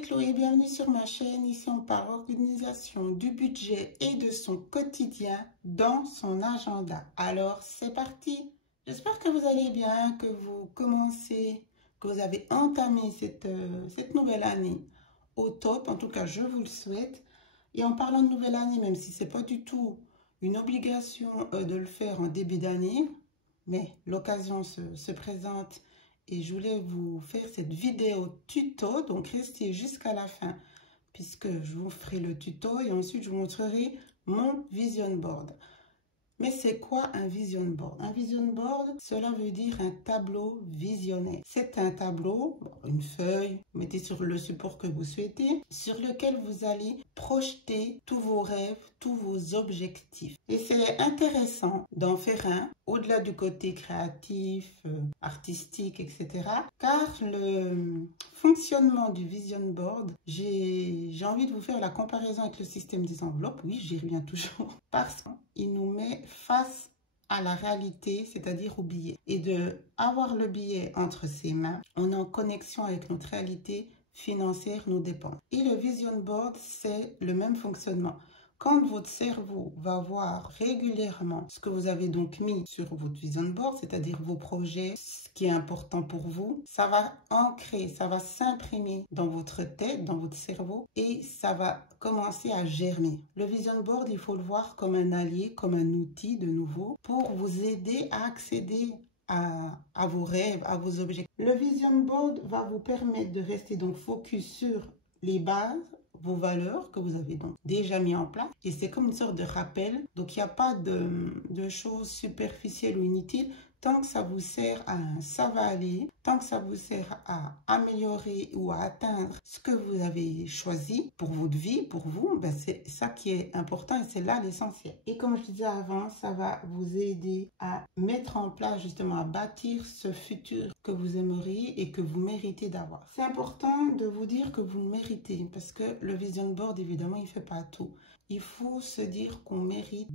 c'est Chloé, bienvenue sur ma chaîne. Ici on parle organisation du budget et de son quotidien dans son agenda. Alors c'est parti. J'espère que vous allez bien, que vous commencez, que vous avez entamé cette nouvelle année au top. En tout cas, je vous le souhaite. Et en parlant de nouvelle année, même si ce n'est pas du tout une obligation de le faire en début d'année, mais l'occasion se présente. Et je voulais vous faire cette vidéo tuto, donc restez jusqu'à la fin puisque je vous ferai le tuto et ensuite je vous montrerai mon vision board. Mais c'est quoi un vision board? Un vision board, cela veut dire un tableau visionnaire. C'est un tableau, une feuille, vous mettez sur le support que vous souhaitez, sur lequel vous allez projeter tous vos rêves, tous vos objectifs. Et c'est intéressant d'en faire un, au-delà du côté créatif, artistique, etc. Car le fonctionnement du vision board, j'ai envie de vous faire la comparaison avec le système des enveloppes. Oui, j'y reviens toujours. Parce qu'il nous met face à la réalité, c'est-à-dire au billet. Et de avoir le billet entre ses mains, on est en connexion avec notre réalité financière, nos dépenses. Et le vision board, c'est le même fonctionnement. Quand votre cerveau va voir régulièrement ce que vous avez donc mis sur votre vision board, c'est-à-dire vos projets, ce qui est important pour vous, ça va ancrer, ça va s'imprimer dans votre tête, dans votre cerveau et ça va commencer à germer. Le vision board, il faut le voir comme un allié, comme un outil de nouveau pour vous aider à accéder à vos rêves, à vos objectifs. Le vision board va vous permettre de rester donc focus sur les bases, vos valeurs que vous avez donc déjà mis en place et c'est comme une sorte de rappel. Donc il n'y a pas de choses superficielles ou inutiles. Tant que ça vous sert ça va aller. Tant que ça vous sert à améliorer ou à atteindre ce que vous avez choisi pour votre vie, pour vous, ben c'est ça qui est important et c'est là l'essentiel. Et comme je disais avant, ça va vous aider à mettre en place justement, à bâtir ce futur que vous aimeriez et que vous méritez d'avoir. C'est important de vous dire que vous le méritez parce que le vision board, évidemment, il ne fait pas tout. Il faut se dire qu'on mérite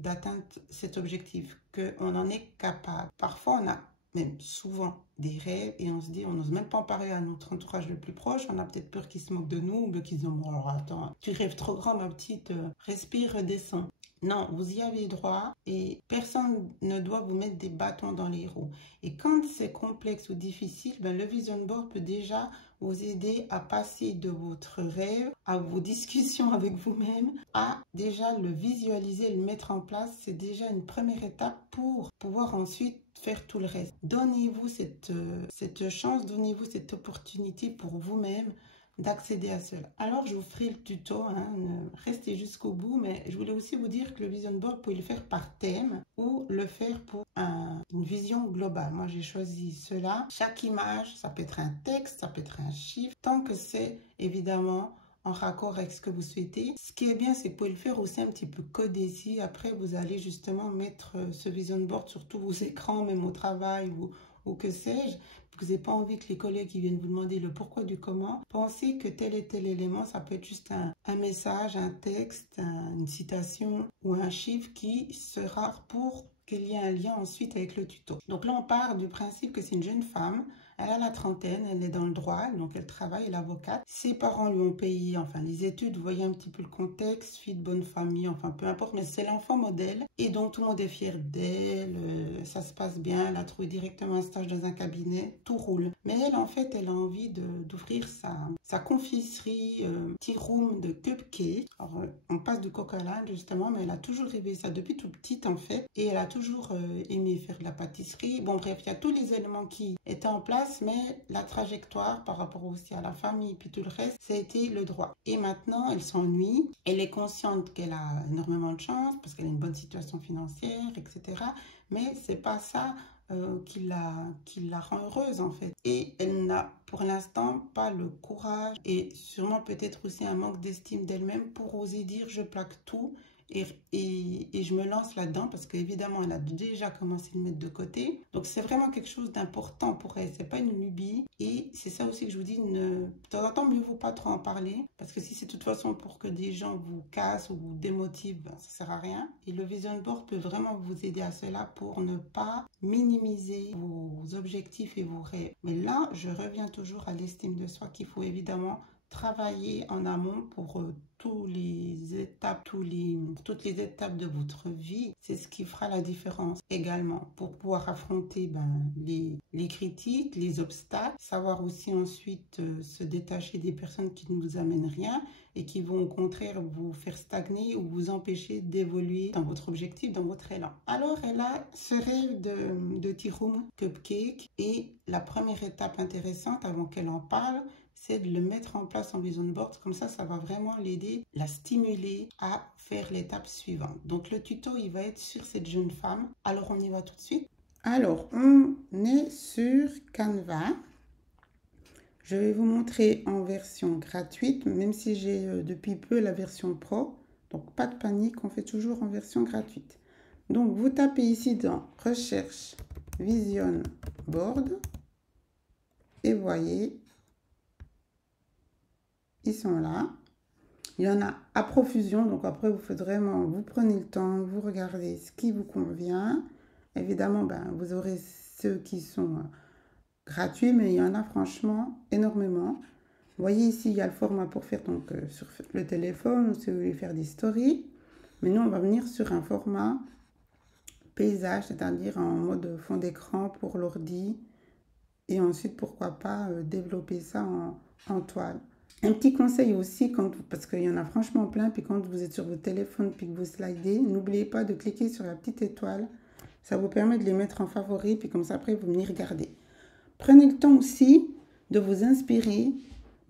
d'atteindre cet objectif, qu'on en est capable. Parfois, on a même souvent des rêves et on se dit, on n'ose même pas en parler à notre entourage le plus proche. On a peut-être peur qu'ils se moquent de nous ou qu'ils disent, bon, alors attends, tu rêves trop grand, ma petite, respire, redescends. Non, vous y avez droit et personne ne doit vous mettre des bâtons dans les roues. Et quand c'est complexe ou difficile, ben le vision board peut déjà vous aider à passer de votre rêve à vos discussions avec vous-même, à déjà le visualiser, le mettre en place. C'est déjà une première étape pour pouvoir ensuite faire tout le reste. Donnez-vous cette chance, donnez-vous cette opportunité pour vous-même d'accéder à cela. Alors, je vous ferai le tuto, hein, restez jusqu'au bout, mais je voulais aussi vous dire que le vision board, vous pouvez le faire par thème ou le faire pour une vision globale. Moi, j'ai choisi cela. Chaque image, ça peut être un texte, ça peut être un chiffre, tant que c'est évidemment en raccord avec ce que vous souhaitez. Ce qui est bien, c'est que vous pouvez le faire aussi un petit peu codé ici. Après, vous allez justement mettre ce vision board sur tous vos écrans, même au travail ou que sais-je. Vous n'avez pas envie que les collègues qui viennent vous demander le pourquoi du comment. Pensez que tel et tel élément, ça peut être juste un message, un texte, une citation ou un chiffre qui sera pour qu'il y ait un lien ensuite avec le tuto. Donc là, on part du principe que c'est une jeune femme. Elle a la trentaine, elle est dans le droit, donc elle travaille, elle est avocate. Ses parents lui ont payé, enfin les études, vous voyez un petit peu le contexte, fille de bonne famille, enfin peu importe, mais c'est l'enfant modèle. Et donc tout le monde est fier d'elle, ça se passe bien, elle a trouvé directement un stage dans un cabinet, tout roule. Mais elle, en fait, elle a envie d'ouvrir sa confiserie, petit room de cupcakes. Alors, on passe du coq à l'âne justement, mais elle a toujours rêvé ça depuis toute petite en fait. Et elle a toujours aimé faire de la pâtisserie. Bon bref, il y a tous les éléments qui étaient en place, mais la trajectoire par rapport aussi à la famille puis tout le reste, ça a été le droit. Et maintenant, elle s'ennuie. Elle est consciente qu'elle a énormément de chance parce qu'elle a une bonne situation financière, etc. Mais c'est pas ça qui la rend heureuse en fait. Et elle n'a pour l'instant pas le courage et sûrement peut-être aussi un manque d'estime d'elle-même pour oser dire je plaque tout et je me lance là-dedans parce qu'évidemment elle a déjà commencé à le mettre de côté. Donc c'est vraiment quelque chose d'important pour elle, c'est pas une lubie. Et c'est ça aussi que je vous dis, de temps en temps mieux vaut pas trop en parler parce que si c'est de toute façon pour que des gens vous cassent ou vous démotivent, ben, ça sert à rien. Et le vision board peut vraiment vous aider à cela pour ne pas minimiser vos objectifs et vos rêves. Mais là je reviens toujours à l'estime de soi qu'il faut évidemment travailler en amont pour toutes les étapes de votre vie. C'est ce qui fera la différence également pour pouvoir affronter les critiques, les obstacles, savoir aussi ensuite se détacher des personnes qui ne vous amènent rien et qui vont au contraire vous faire stagner ou vous empêcher d'évoluer dans votre objectif, dans votre élan. Alors elle a ce rêve de Tea Room Cupcake et la première étape intéressante avant qu'elle en parle, c'est de le mettre en place en vision board. Comme ça va vraiment l'aider, la stimuler à faire l'étape suivante. Donc le tuto, il va être sur cette jeune femme. Alors on y va tout de suite. Alors on est sur Canva. Je vais vous montrer en version gratuite, même si j'ai depuis peu la version pro. Donc pas de panique, on fait toujours en version gratuite. Donc vous tapez ici dans Recherche Vision Board. Et voyez, ils sont là. Il y en a à profusion, donc après vous faites vraiment, vous prenez le temps, vous regardez ce qui vous convient. Évidemment, vous aurez ceux qui sont gratuits, mais il y en a franchement énormément. Vous voyez ici, il y a le format pour faire donc sur le téléphone ou si vous voulez faire des stories. Mais nous, on va venir sur un format paysage, c'est-à-dire en mode fond d'écran pour l'ordi. Et ensuite, pourquoi pas développer ça en toile. Un petit conseil aussi, parce qu'il y en a franchement plein, puis quand vous êtes sur votre téléphone puis que vous slidez, n'oubliez pas de cliquer sur la petite étoile. Ça vous permet de les mettre en favori, puis comme ça après vous venez regarder. Prenez le temps aussi de vous inspirer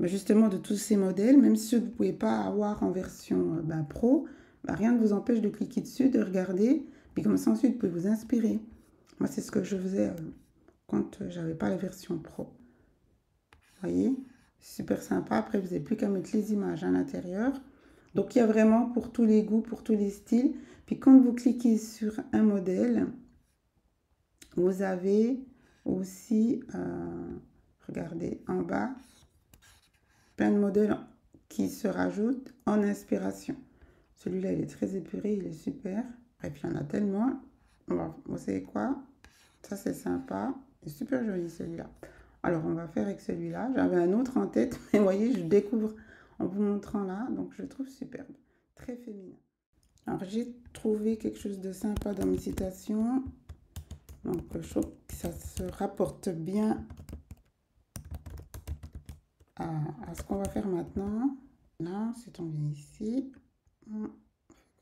justement de tous ces modèles, même si vous ne pouvez pas avoir en version pro, rien ne vous empêche de cliquer dessus, de regarder, puis comme ça ensuite vous pouvez vous inspirer. Moi c'est ce que je faisais quand j'avais pas la version pro. Vous voyez ? Super sympa. Après, vous n'avez plus qu'à mettre les images à l'intérieur. Donc, il y a vraiment pour tous les goûts, pour tous les styles. Puis, quand vous cliquez sur un modèle, vous avez aussi, regardez, en bas, plein de modèles qui se rajoutent en inspiration. Celui-là, il est très épuré, il est super. Et puis, il y en a tellement. Vous savez quoi? Ça, c'est sympa. Il est super joli, celui-là. Alors, on va faire avec celui-là. J'avais un autre en tête, mais vous voyez, je découvre en vous montrant là. Donc, je trouve superbe. Très féminin. Alors, j'ai trouvé quelque chose de sympa dans mes citations. Donc, je trouve que ça se rapporte bien à ce qu'on va faire maintenant. Là, c'est tombé ici.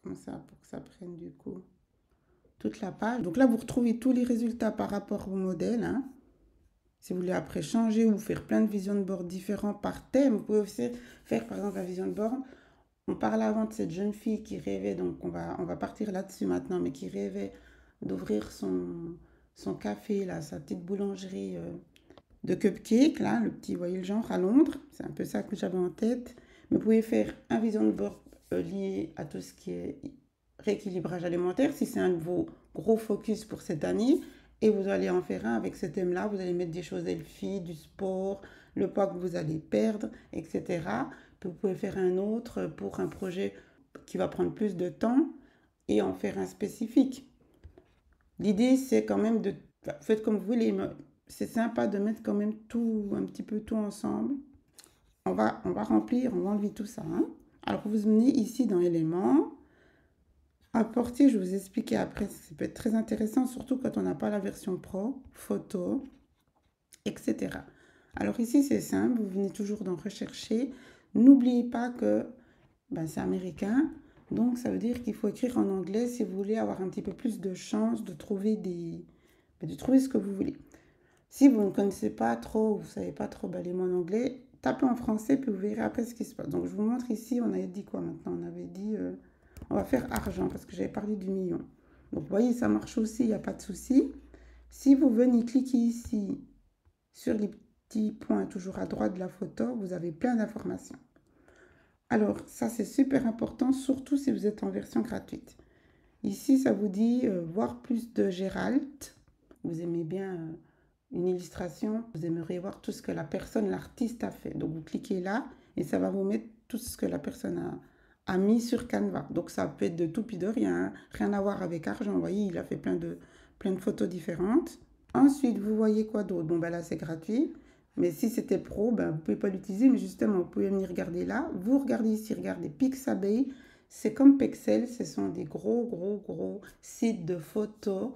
Comme ça, pour que ça prenne du coup toute la page. Donc là, vous retrouvez tous les résultats par rapport au modèle, hein. Si vous voulez après changer ou faire plein de vision board différents par thème, vous pouvez aussi faire par exemple la vision board. On parlait avant de cette jeune fille qui rêvait, donc on va partir là-dessus maintenant, mais qui rêvait d'ouvrir son café, là, sa petite boulangerie de cupcake, là, le petit, vous voyez le genre, à Londres. C'est un peu ça que j'avais en tête. Mais vous pouvez faire un vision board lié à tout ce qui est rééquilibrage alimentaire, si c'est un de vos gros focus pour cette année. Et vous allez en faire un avec ce thème-là. Vous allez mettre des choses healthy, du sport, le poids que vous allez perdre, etc. Puis vous pouvez faire un autre pour un projet qui va prendre plus de temps et en faire un spécifique. L'idée, c'est quand même de... Faites comme vous voulez, mais c'est sympa de mettre quand même tout, un petit peu tout ensemble. On va remplir, on va enlever tout ça. Hein. Alors, vous venez ici dans éléments. Apporter, je vais vous expliquer après, ça peut être très intéressant, surtout quand on n'a pas la version pro, photo, etc. Alors ici, c'est simple, vous venez toujours dans rechercher. N'oubliez pas que c'est américain, donc ça veut dire qu'il faut écrire en anglais si vous voulez avoir un petit peu plus de chance de trouver, de trouver ce que vous voulez. Si vous ne connaissez pas trop, vous ne savez pas trop les mots en anglais, tapez en français, puis vous verrez après ce qui se passe. Donc je vous montre ici, on avait dit quoi maintenant? On avait dit... on va faire argent parce que j'avais parlé du million. Donc, vous voyez, ça marche aussi, il n'y a pas de souci. Si vous venez cliquer ici sur les petits points toujours à droite de la photo, vous avez plein d'informations. Alors, ça, c'est super important, surtout si vous êtes en version gratuite. Ici, ça vous dit voir plus de Gérald. Vous aimez bien une illustration. Vous aimeriez voir tout ce que la personne, l'artiste a fait. Donc, vous cliquez là et ça va vous mettre tout ce que la personne a mis sur Canva. Donc, ça peut être de tout puis de rien. Hein. Rien à voir avec argent. Vous voyez, il a fait plein de photos différentes. Ensuite, vous voyez quoi d'autre? Bon, là, c'est gratuit. Mais si c'était pro, ben, vous ne pouvez pas l'utiliser. Mais justement, vous pouvez venir regarder là. Vous regardez ici, regardez Pixabay. C'est comme Pexel. Ce sont des gros sites de photos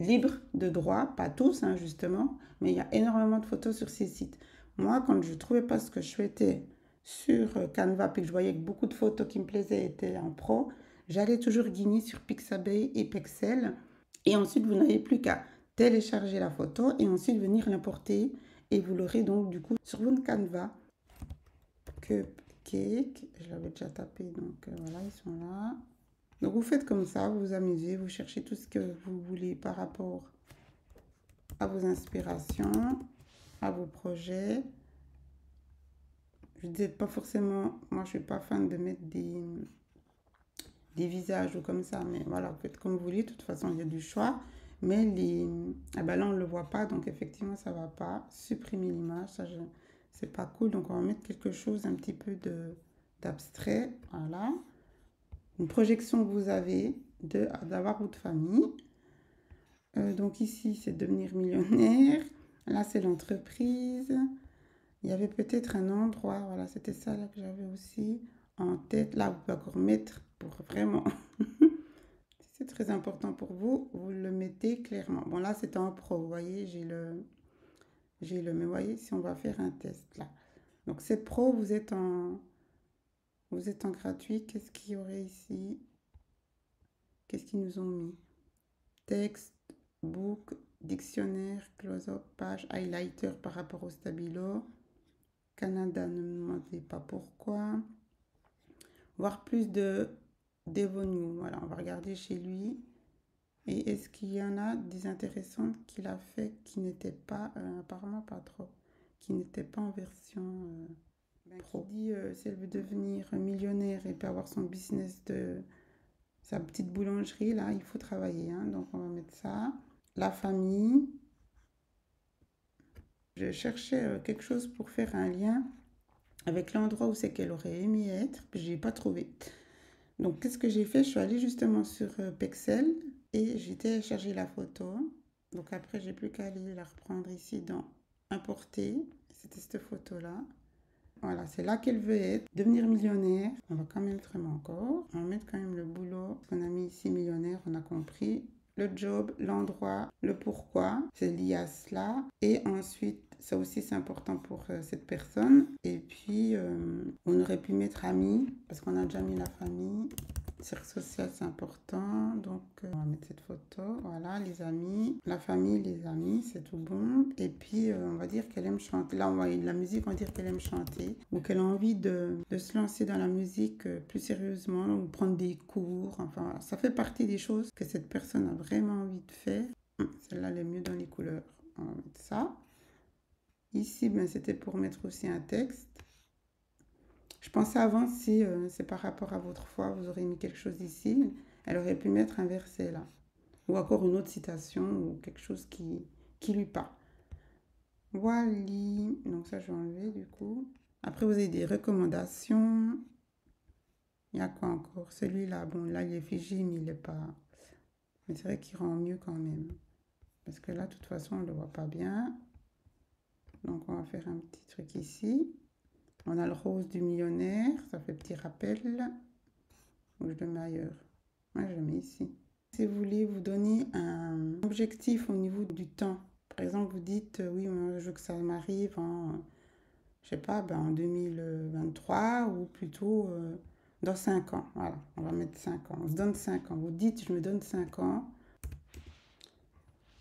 libres de droit. Pas tous, hein, justement. Mais il y a énormément de photos sur ces sites. Moi, quand je ne trouvais pas ce que je souhaitais sur Canva, puis que je voyais que beaucoup de photos qui me plaisaient étaient en pro, j'allais toujours guigner sur Pixabay et Pexel. Et ensuite, vous n'avez plus qu'à télécharger la photo et ensuite venir l'importer. Et vous l'aurez donc du coup sur votre Canva. Cupcake, je l'avais déjà tapé, donc voilà, ils sont là. Donc vous faites comme ça, vous vous amusez, vous cherchez tout ce que vous voulez par rapport à vos inspirations, à vos projets. Je ne dis pas forcément, moi je ne suis pas fan de mettre des visages ou comme ça, mais voilà, vous faites comme vous voulez, de toute façon il y a du choix. Mais ah ben là on ne le voit pas, donc effectivement ça ne va pas. Supprimer l'image, ça c'est pas cool, donc on va mettre quelque chose un petit peu d'abstrait, voilà. Une projection que vous avez d'avoir votre famille. Donc ici c'est devenir millionnaire, là c'est l'entreprise. Il y avait peut-être un endroit, voilà, c'était ça là que j'avais aussi en tête. Là, vous pouvez encore mettre pour vraiment, si c'est très important pour vous, vous le mettez clairement. Bon, là, c'est en pro, vous voyez, mais vous voyez, si on va faire un test là. Donc, c'est pro, vous êtes en gratuit. Qu'est-ce qu'il y aurait ici? Qu'est-ce qu'ils nous ont mis? Texte, book, dictionnaire, close-up, page, highlighter par rapport au stabilo. Canada, ne me demandez pas pourquoi. Voir plus de Devonu. Voilà, on va regarder chez lui. Et est-ce qu'il y en a des intéressantes qu'il a fait qui n'étaient pas, apparemment pas trop, qui n'étaient pas en version pro. Qui dit si elle veut devenir millionnaire et puis avoir son business de sa petite boulangerie, là, il faut travailler. Hein, donc on va mettre ça. La famille. Je cherchais quelque chose pour faire un lien avec l'endroit où c'est qu'elle aurait aimé être, puis je n'ai pas trouvé. Donc, qu'est-ce que j'ai fait? Je suis allée justement sur Pexel et j'ai téléchargé la photo. Donc, après, j'ai plus qu'à aller la reprendre ici dans Importer. C'était cette photo-là. Voilà, c'est là qu'elle veut être. Devenir millionnaire. On va quand même mettre encore. On va mettre quand même le boulot qu'on a mis ici, millionnaire, on a compris. Le job, l'endroit, le pourquoi, c'est lié à cela. Et ensuite, ça aussi c'est important pour cette personne. Et puis, on aurait pu mettre amis, parce qu'on a déjà mis la famille. Cercle social, c'est important. Donc, on va mettre cette photo. Voilà, les amis. La famille, les amis, c'est tout bon. Et puis, on va dire qu'elle aime chanter. Là, on va la musique, on va dire qu'elle aime chanter. Ou qu'elle a envie de se lancer dans la musique plus sérieusement, ou prendre des cours. Enfin, ça fait partie des choses que cette personne a vraiment envie de faire. Celle-là, elle est mieux dans les couleurs. On va mettre ça. Ici, ben, c'était pour mettre aussi un texte. Je pensais avant, si c'est par rapport à votre foi, vous aurez mis quelque chose ici. Elle aurait pu mettre un verset là. Ou encore une autre citation ou quelque chose qui lui parle. Voilà. Donc ça, je vais enlever du coup. Après, vous avez des recommandations. Il y a quoi encore? Celui-là, bon, là, il est figé, mais il n'est pas... Mais c'est vrai qu'il rend mieux quand même. Parce que là, de toute façon, on ne le voit pas bien. Donc, on va faire un petit truc ici. On a le rose du millionnaire, ça fait petit rappel. Ou je le mets ailleurs. Moi, je le mets ici. Si vous voulez vous donner un objectif au niveau du temps, par exemple, vous dites, oui, moi, je veux que ça m'arrive en, je sais pas, ben, en 2023 ou plutôt dans 5 ans. Voilà, on va mettre 5 ans. On se donne 5 ans. Vous dites, je me donne 5 ans.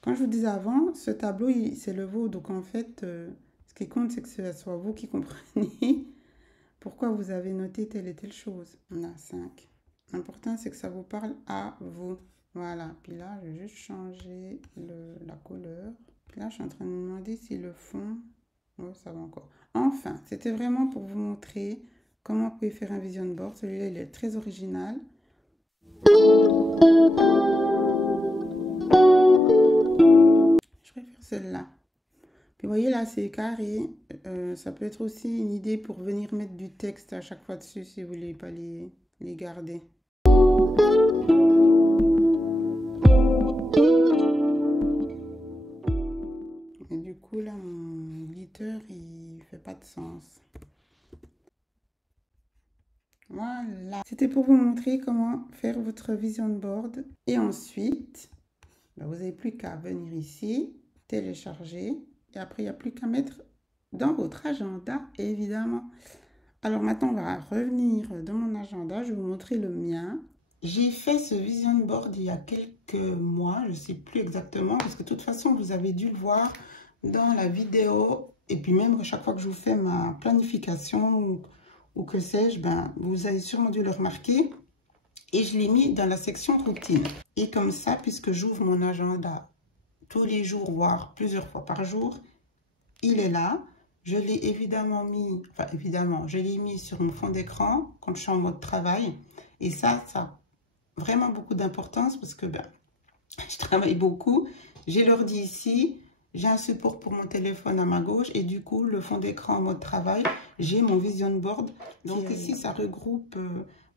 Quand je vous disais avant, ce tableau, c'est le vôtre. Donc, en fait, ce qui compte, c'est que ce soit vous qui comprenez pourquoi vous avez noté telle et telle chose. On a 5. L'important, c'est que ça vous parle à vous. Voilà. Puis là, je vais juste changer la couleur. Puis là, je suis en train de me demander si le fond... Oh, ça va encore. Enfin, c'était vraiment pour vous montrer comment vous pouvez faire un vision board. Celui-là, il est très original. Je préfère celle-là. Puis vous voyez là, c'est carré. Ça peut être aussi une idée pour venir mettre du texte à chaque fois dessus si vous ne voulez pas les garder. Et du coup, là, mon pas de sens. Voilà. C'était pour vous montrer comment faire votre vision board. Et ensuite, ben, vous n'avez plus qu'à venir ici, télécharger. Et après, il n'y a plus qu'à mettre dans votre agenda, évidemment. Alors maintenant, on va revenir dans mon agenda. Je vais vous montrer le mien. J'ai fait ce vision board il y a quelques mois. Je ne sais plus exactement parce que de toute façon, vous avez dû le voir dans la vidéo. Et puis même à chaque fois que je vous fais ma planification ou que sais-je, ben, vous avez sûrement dû le remarquer. Et je l'ai mis dans la section routine. Et comme ça, puisque j'ouvre mon agenda tous les jours, voire plusieurs fois par jour, il est là. Je l'ai évidemment mis, enfin évidemment, je l'ai mis sur mon fond d'écran quand je suis en mode travail. Et ça a vraiment beaucoup d'importance parce que ben, je travaille beaucoup. J'ai l'ordi ici, j'ai un support pour mon téléphone à ma gauche et du coup, le fond d'écran en mode travail, j'ai mon vision board. Donc ici, ça regroupe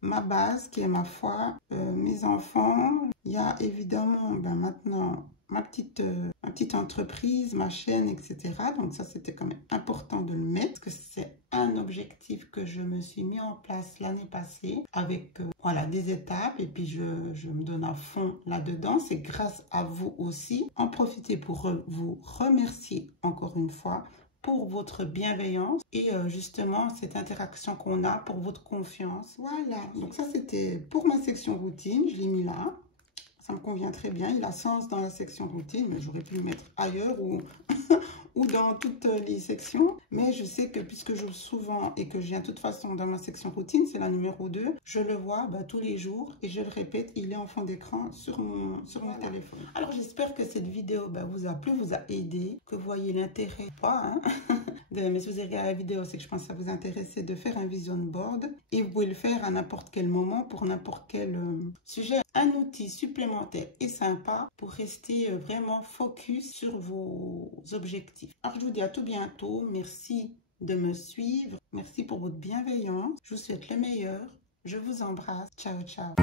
ma base qui est ma foi, mes enfants. Il y a évidemment ben, maintenant ma petite entreprise, ma chaîne, etc. Donc ça, c'était quand même important de le mettre, parce que c'est un objectif que je me suis mis en place l'année passée avec voilà, des étapes. Et puis, je me donne à fond là-dedans. C'est grâce à vous aussi. En profiter pour vous remercier encore une fois pour votre bienveillance et justement cette interaction qu'on a, pour votre confiance. Voilà, donc ça, c'était pour ma section routine. Je l'ai mis là. Ça me convient très bien. Il a sens dans la section routine, mais j'aurais pu le mettre ailleurs ou, ou dans toutes les sections. Mais je sais que puisque je joue souvent et que je viens de toute façon dans ma section routine, c'est la numéro 2, je le vois bah, tous les jours et je le répète, il est en fond d'écran sur mon téléphone. Alors j'espère que cette vidéo bah, vous a plu, vous a aidé, que vous voyez l'intérêt, pas, hein, mais si vous avez regardé la vidéo, c'est que je pense que ça vous intéressait de faire un vision board et vous pouvez le faire à n'importe quel moment pour n'importe quel sujet. Un outil supplémentaire et sympa pour rester vraiment focus sur vos objectifs. Alors, je vous dis à tout bientôt. Merci de me suivre. Merci pour votre bienveillance. Je vous souhaite le meilleur. Je vous embrasse. Ciao, ciao.